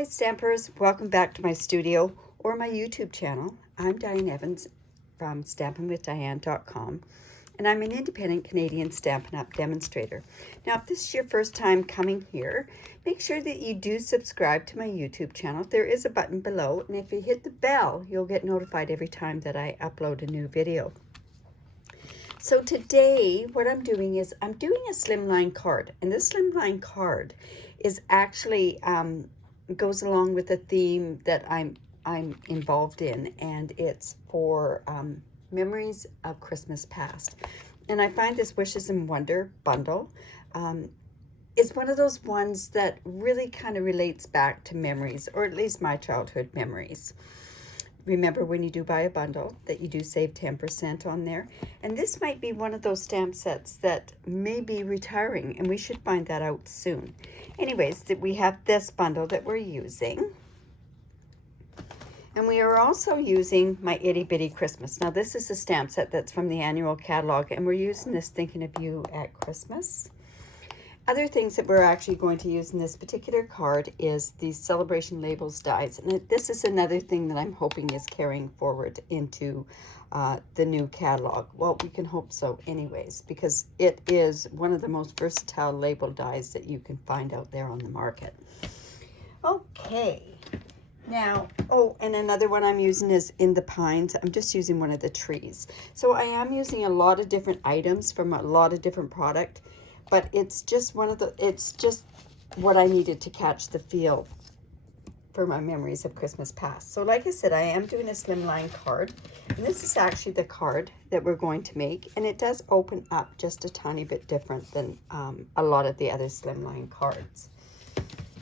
Hi Stampers, welcome back to my studio or my YouTube channel. I'm Diane Evans from stampinwithdiane.com and I'm an independent Canadian Stampin' Up demonstrator. Now if this is your first time coming here, make sure that you do subscribe to my YouTube channel. There is a button below, and if you hit the bell, you'll get notified every time that I upload a new video. So today what I'm doing is I'm doing a slimline card, and this slimline card is actually goes along with the theme that I'm involved in, and it's for memories of Christmas past. And I find this Wishes and Wonder bundle is one of those ones that really kind of relates back to memories, or at least my childhood memories. Remember, when you do buy a bundle, that you do save 10% on there. And this might be one of those stamp sets that may be retiring, and we should find that out soon. Anyways, we have this bundle that we're using. And we are also using my Itty Bitty Christmas. Now, this is a stamp set that's from the annual catalog, and we're using this Thinking of You at Christmas. Other things that we're actually going to use in this particular card is the Celebration Labels dies. And this is another thing that I'm hoping is carrying forward into the new catalog. Well, we can hope so anyways, because it is one of the most versatile label dies that you can find out there on the market. Okay. Now, oh, and another one I'm using is In the Pines. I'm just using one of the trees. So I am using a lot of different items from a lot of different product. But it's just it's just what I needed to catch the feel for my memories of Christmas past. So like I said, I am doing a slimline card. And this is actually the card that we're going to make. And it does open up just a tiny bit different than a lot of the other slimline cards.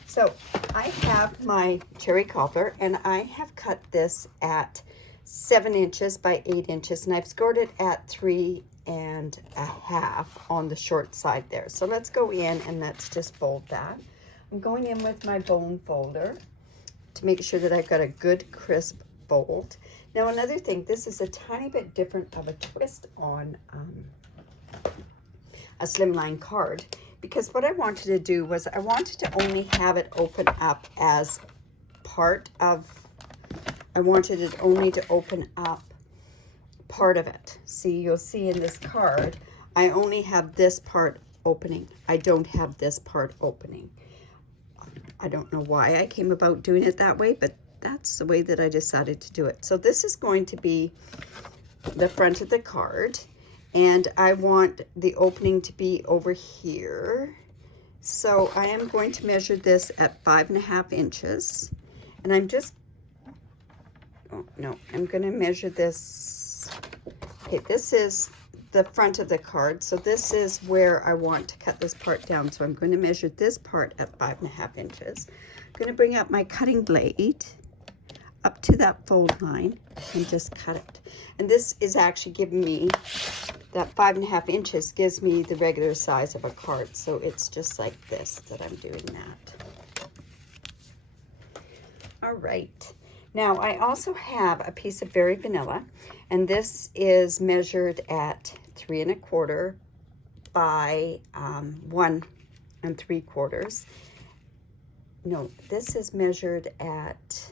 So I have my cherry cobbler, and I have cut this at 7 inches by 8 inches. And I've scored it at 3 1/2 on the short side there. So let's go in and let's just fold that. I'm going in with my bone folder to make sure that I've got a good crisp fold. Now another thing, this is a tiny bit different of a twist on a slimline card, because what I wanted to do was I wanted to only have it open up as part of, I wanted it only to open up part of it. See, you'll see in this card, I only have this part opening. I don't have this part opening. I don't know why I came about doing it that way, but that's the way that I decided to do it. So this is going to be the front of the card, and I want the opening to be over here. So I am going to measure this at 5.5 inches, and I'm just, oh no, I'm going to measure this. Okay, this is the front of the card, so this is where I want to cut this part down. So I'm going to measure this part at 5.5 inches. I'm going to bring up my cutting blade up to that fold line and just cut it. And this is actually giving me, that 5.5 inches gives me the regular size of a card. So it's just like this that I'm doing that. All right. Now I also have a piece of Very Vanilla, and this is measured at 3 1/4 by 1 3/4. No, this is measured at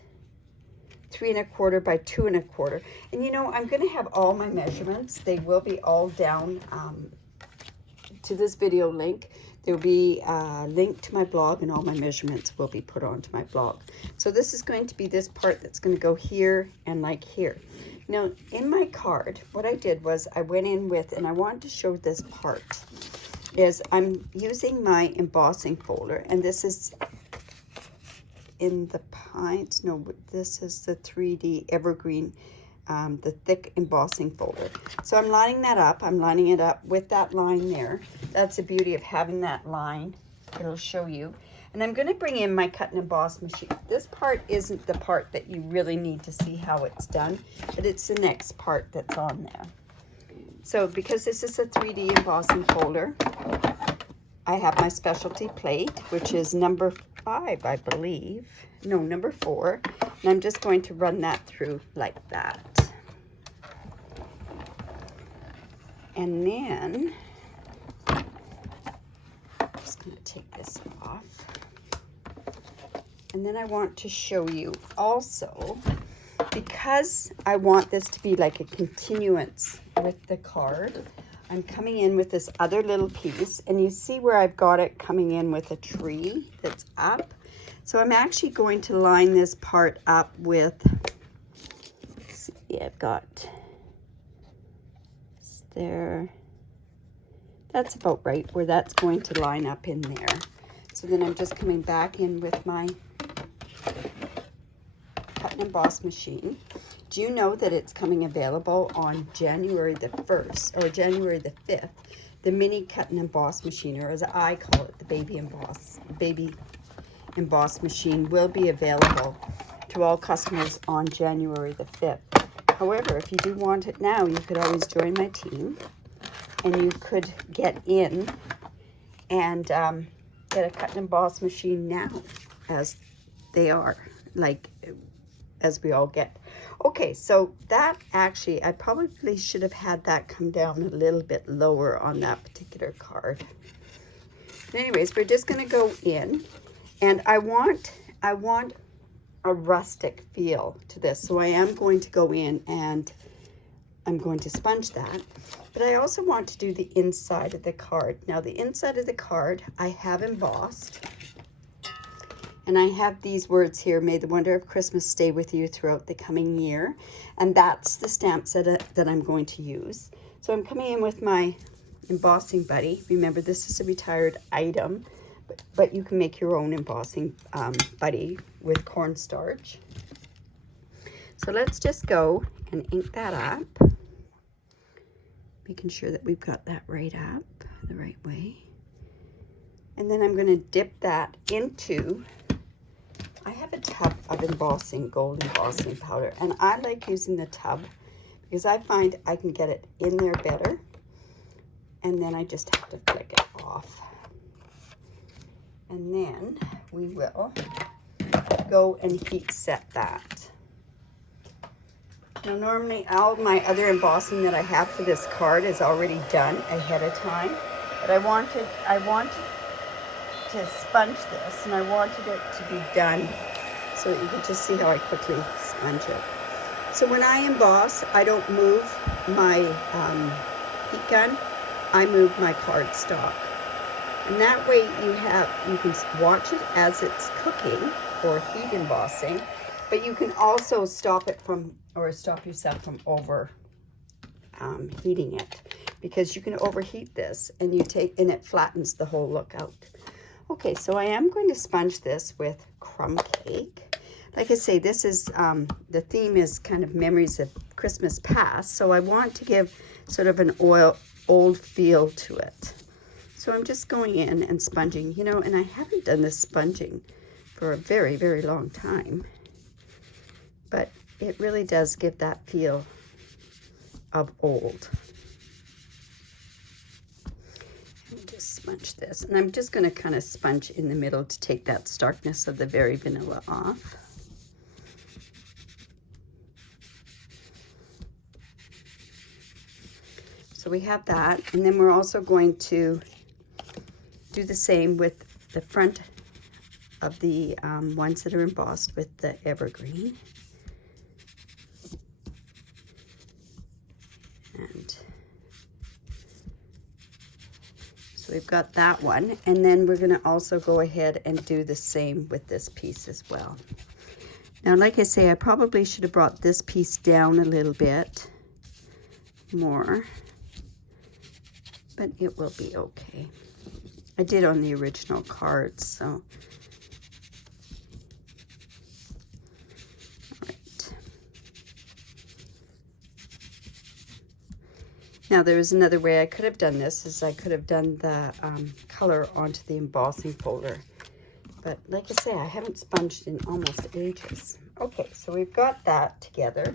3 1/4 by 2 1/4. And you know, I'm going to have all my measurements. They will be all down to this video link. There'll be a link to my blog, and all my measurements will be put onto my blog. So this is going to be this part that's going to go here and like here. Now, in my card, what I did was I went in with, and I wanted to show this part, is I'm using my embossing folder, and this is In the Pines. No, this is the 3D Evergreen, the thick embossing folder. So I'm lining that up. I'm lining it up with that line there. That's the beauty of having that line. It'll show you. And I'm going to bring in my cut and emboss machine. This part isn't the part that you really need to see how it's done, but it's the next part that's on there. So because this is a 3D embossing folder, I have my specialty plate, which is number 5, I believe. No, number 4. And I'm just going to run that through like that. And then I'm just going to take this off. And then I want to show you also, because I want this to be like a continuance with the card, I'm coming in with this other little piece, and you see where I've got it coming in with a tree that's up. So I'm actually going to line this part up with, let's see, I've got there. That's about right where that's going to line up in there. So then I'm just coming back in with my cut and emboss machine. Do you know that it's coming available on January the 1st or January the 5th? The mini cut and emboss machine, or as I call it, the baby emboss machine, will be available to all customers on January the 5th. However, if you do want it now, you could always join my team, and you could get in and get a cut and emboss machine now, as they are, like, as we all get. Okay, so that actually, I probably should have had that come down a little bit lower on that particular card. Anyways, we're just going to go in, and I want a rustic feel to this. So I am going to go in and I'm going to sponge that. But I also want to do the inside of the card. Now the inside of the card I have embossed. And I have these words here: may the wonder of Christmas stay with you throughout the coming year. And that's the stamp set that I'm going to use. So I'm coming in with my embossing buddy. Remember, this is a retired item, but you can make your own embossing buddy with cornstarch. So let's just go and ink that up, making sure that we've got that right up the right way. And then I'm going to dip that into, I have a tub of embossing, gold embossing powder, and I like using the tub because I find I can get it in there better, and then I just have to flick it off. And then we will go and heat set that. Now normally all of my other embossing that I have for this card is already done ahead of time, but I wanted to sponge this, and I wanted it to be done so that you can just see how I quickly sponge it. So when I emboss, I don't move my heat gun, I move my cardstock. And that way you can watch it as it's cooking or heat embossing, but you can also stop it from, or stop yourself from over heating it, because you can overheat this and it flattens the whole look out. Okay, so I am going to sponge this with crumb cake. Like I say, this is, the theme is kind of memories of Christmas past, so I want to give sort of an old feel to it. So I'm just going in and sponging, you know, and I haven't done this sponging for a very, very long time, but it really does give that feel of old. Just sponge this, and I'm just going to kind of sponge in the middle to take that starkness of the very vanilla off. So we have that, and then we're also going to do the same with the front of the ones that are embossed with the evergreen. And so we've got that one, and then we're going to also go ahead and do the same with this piece as well. Now, like I say, I probably should have brought this piece down a little bit more, but it will be okay. I did on the original cards, so. All right. Now there's another way I could have done this, is I could have done the color onto the embossing folder. But like I say, I haven't sponged in almost ages. Okay, so we've got that together.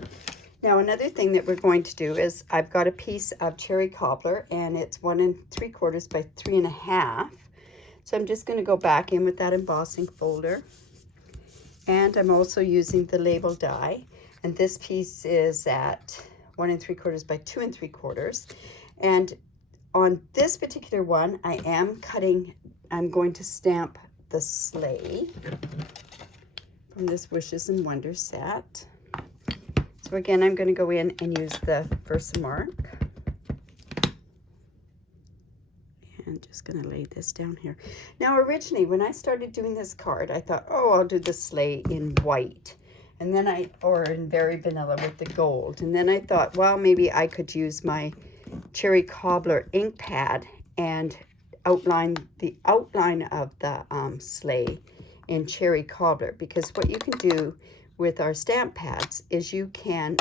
Now another thing that we're going to do is I've got a piece of cherry cobbler, and it's 1 3/4 by 3 1/2. So I'm just going to go back in with that embossing folder. And I'm also using the label die. And this piece is at 1 3/4 by 2 3/4. And on this particular one, I'm going to stamp the sleigh. from this Wishes and Wonders set. So again, I'm going to go in and use the Versamark. And just going to lay this down here. Now, originally, when I started doing this card, I thought, oh, I'll do the sleigh in white. And then or in very vanilla with the gold. And then I thought, well, maybe I could use my Cherry Cobbler ink pad and outline the outline of the sleigh in Cherry Cobbler. Because what you can do with our stamp pads is you can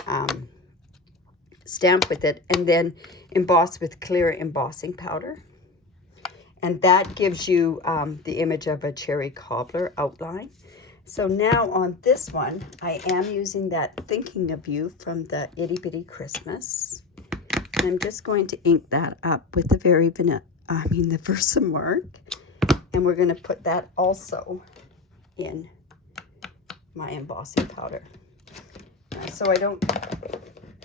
stamp with it and then emboss with clear embossing powder. And that gives you the image of a Cherry Cobbler outline. So now on this one, I am using that Thinking of You from the Itty Bitty Christmas. And I'm just going to ink that up with the the Versamark. And we're going to put that also in my embossing powder. So I don't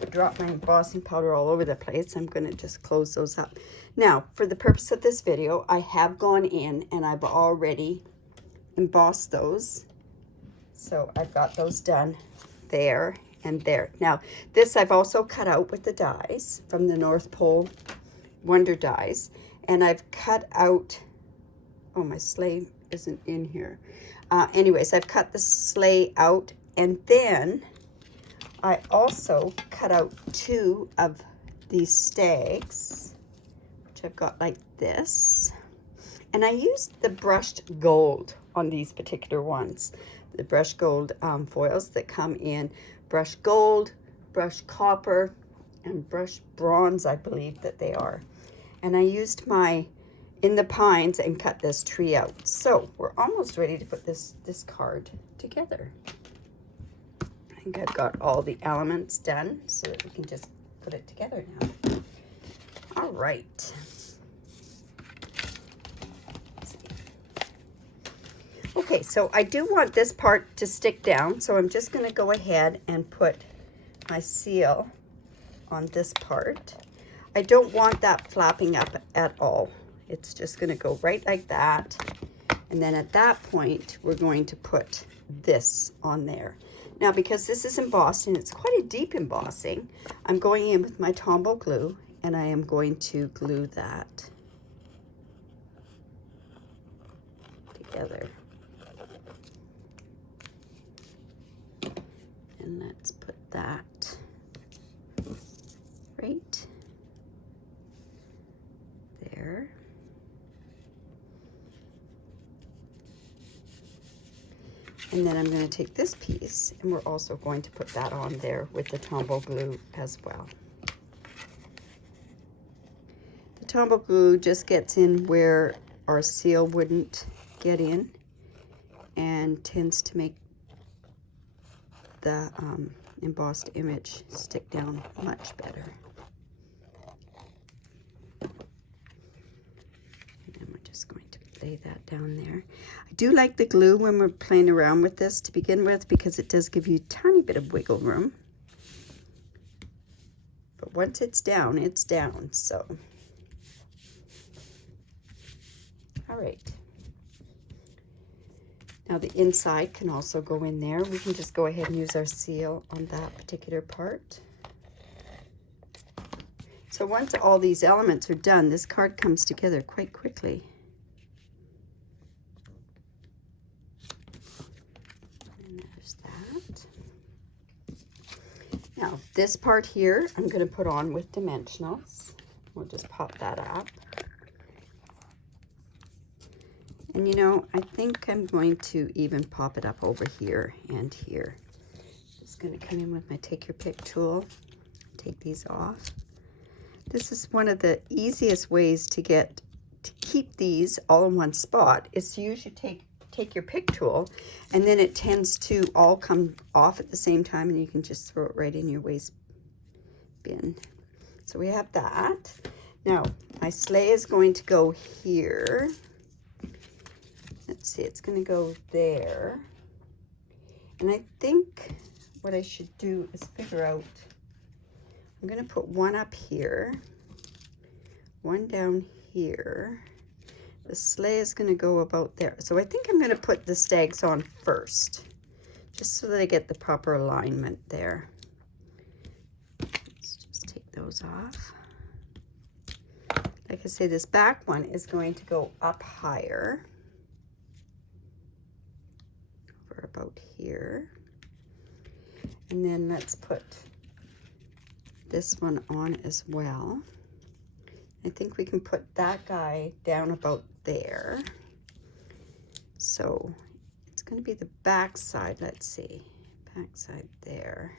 drop my embossing powder all over the place. I'm going to just close those up. Now, for the purpose of this video, I have gone in and I've already embossed those. So I've got those done there and there. Now, this I've also cut out with the dies from the North Pole Wonder dies. And I've cut out, oh, my sleigh isn't in here. Anyways, I've cut the sleigh out, and then I also cut out 2 of these stags, which I've got like this. And I used the brushed gold on these particular ones. The brushed gold foils that come in brushed gold, brushed copper, and brushed bronze, I believe that they are. And I used my In the Pines and cut this tree out. So we're almost ready to put this card together. I think I've got all the elements done so that we can just put it together now. All right. Okay, so I do want this part to stick down, so I'm just going to go ahead and put my seal on this part. I don't want that flapping up at all. It's just going to go right like that. And then at that point, we're going to put this on there. Now, because this is embossed and it's quite a deep embossing, I'm going in with my Tombow glue and I am going to glue that together. And let's put that right there. And then I'm going to take this piece and we're also going to put that on there with the Tombow glue as well. The Tombow glue just gets in where our seal wouldn't get in and tends to make the embossed image stick down much better. And then we're just going to lay that down there. I do like the glue when we're playing around with this to begin with because it does give you a tiny bit of wiggle room. But once it's down, so. All right. Now the inside can also go in there. We can just go ahead and use our seal on that particular part. So once all these elements are done, this card comes together quite quickly. And there's that. Now this part here, I'm going to put on with dimensionals. We'll just pop that up. And you know, I think I'm going to even pop it up over here and here. Just going to come in with my Take Your Pick tool, take these off. This is one of the easiest ways to keep these all in one spot is to use your take your pick tool, and then it tends to all come off at the same time and you can just throw it right in your waste bin. So we have that. Now my sleigh is going to go here. Let's see, it's going to go there. And I think what I should do is figure out, I'm going to put one up here, one down here. The sleigh is going to go about there. So I think I'm going to put the stags on first. just so that I get the proper alignment there. Let's just take those off. Like I say, this back one is going to go up higher, over about here. And then let's put this one on as well. I think we can put that guy down about there. So it's going to be the back side, let's see, back side there.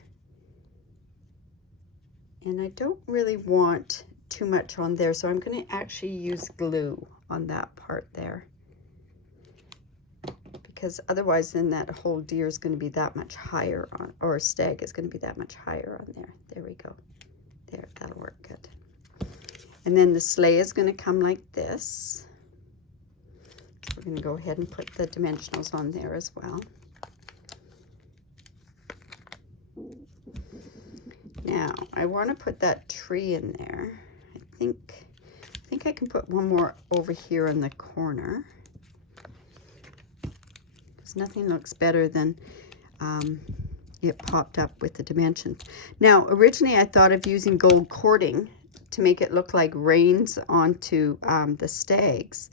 And I don't really want too much on there, so I'm going to actually use glue on that part there, because otherwise then that whole deer is going to be that much higher on, or stag is going to be that much higher on there. There we go. There, that'll work good. And then the sleigh is going to come like this. So we're going to go ahead and put the dimensionals on there as well. Now I want to put that tree in there. I think I can put one more over here in the corner, because nothing looks better than it popped up with the dimensions. Now originally I thought of using gold cording to make it look like reins onto the stags,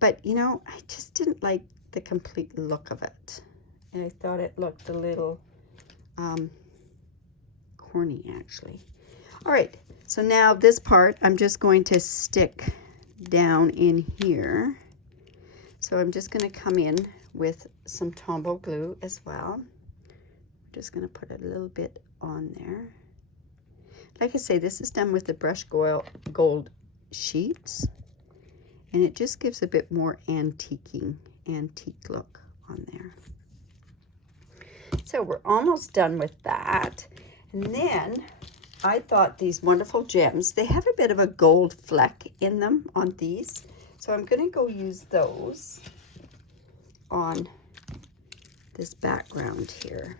but you know, I just didn't like the complete look of it, and I thought it looked a little corny actually. All right, so now this part I'm just going to stick down in here. So I'm just going to come in with some Tombow glue as well. I'm just going to put a little bit on there. Like I say, this is done with the brushed gold sheets, and it just gives a bit more antique look on there. So we're almost done with that. And then I thought these wonderful gems, they have a bit of a gold fleck in them on these. So I'm going to go use those on this background here.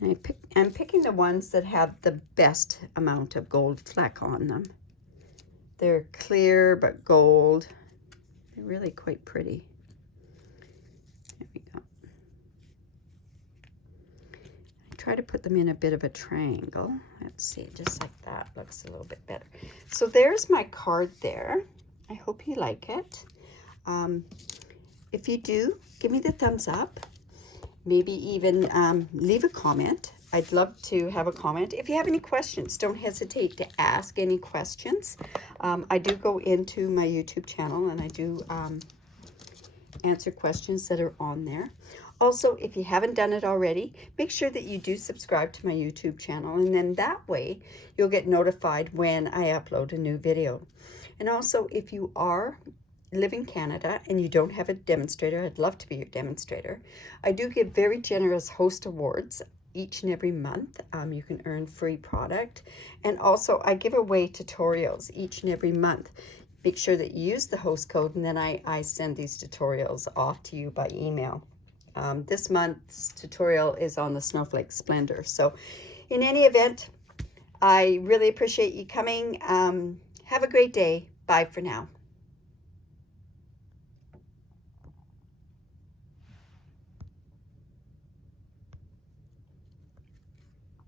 And I'm picking the ones that have the best amount of gold fleck on them. They're clear but gold. They're really quite pretty. There we go. Try to put them in a bit of a triangle. Let's see, just like that looks a little bit better. So there's my card there. I hope you like it. If you do, give me the thumbs up. Maybe even leave a comment. I'd love to have a comment. If you have any questions, don't hesitate to ask any questions. I do go into my YouTube channel and I do answer questions that are on there. Also, if you haven't done it already, make sure that you do subscribe to my YouTube channel, and then that way you'll get notified when I upload a new video. And also, if you live in Canada and you don't have a demonstrator, I'd love to be your demonstrator. I do give very generous host awards each and every month. You can earn free product, and also I give away tutorials each and every month. Make sure that you use the host code, and then I send these tutorials off to you by email. This month's tutorial is on the Snowflake Splendor. So in any event, I really appreciate you coming. Have a great day. Bye for now.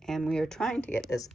And we are trying to get this